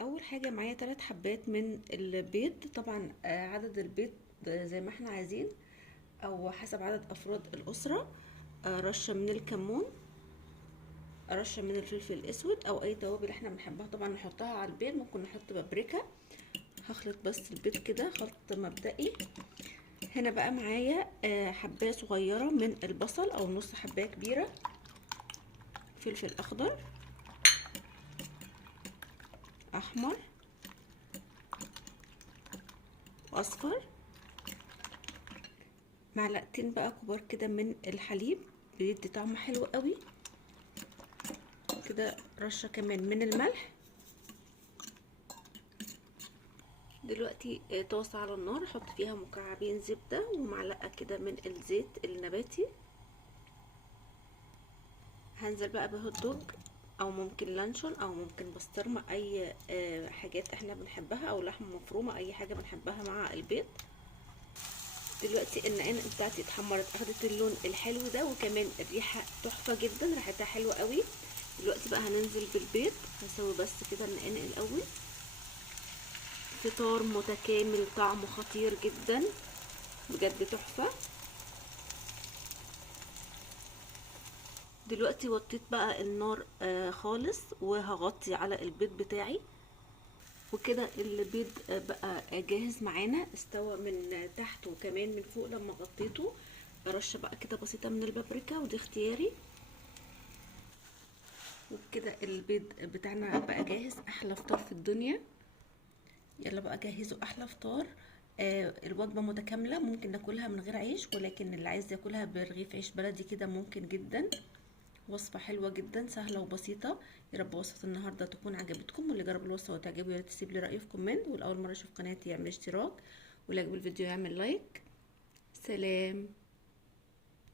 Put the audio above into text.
اول حاجه معايا 3 حبات من البيض. طبعا عدد البيض زي ما احنا عايزين او حسب عدد افراد الاسره. رشه من الكمون، رشه من الفلفل الاسود او اي توابل احنا بنحبها طبعا نحطها على البيض. ممكن نحط بابريكا. هخلط بس البيض كده خلط مبدئي. هنا بقى معايا حبايه صغيره من البصل او نص حبايه كبيره، فلفل اخضر، احمر واصفر، معلقتين بقى كبار كده من الحليب بيدي طعم حلو قوي كده، رشه كمان من الملح. دلوقتي طاسه على النار احط فيها مكعبين زبده ومعلقه كده من الزيت النباتي. هنزل بقى بهوت دوج او ممكن لانشون او ممكن بسطرمه، اي حاجات احنا بنحبها، او لحمه مفرومه، اي حاجه بنحبها مع البيض. دلوقتي النقانق بتاعتي اتحمرت، اخدت اللون الحلو ده وكمان الريحه تحفه جدا، ريحتها حلوه قوي. دلوقتي بقى هننزل بالبيض. هسوي بس كده النقانق الاول. فطار متكامل طعمه خطير جدا بجد، تحفه. دلوقتي وطيت بقى النار خالص وهغطي على البيض بتاعي، وكده البيض بقى جاهز معانا، استوى من تحت وكمان من فوق لما غطيته. رشه بقى كده بسيطه من البابريكا ودي اختياري. وبكده البيض بتاعنا بقى جاهز، احلى فطار في الدنيا. يلا بقى جهزوا احلى فطار. الوجبه متكامله، ممكن ناكلها من غير عيش، ولكن اللي عايز ياكلها برغيف عيش بلدي كده ممكن جدا. وصفه حلوه جدا سهله وبسيطه. يا رب وصفه النهارده تكون عجبتكم، واللي جرب الوصفه وتعجبه يا ريت تسيب لي رايه في كومنت، والاول مره يشوف قناتي يعمل اشتراك، واللي عجب الفيديو يعمل لايك. سلام.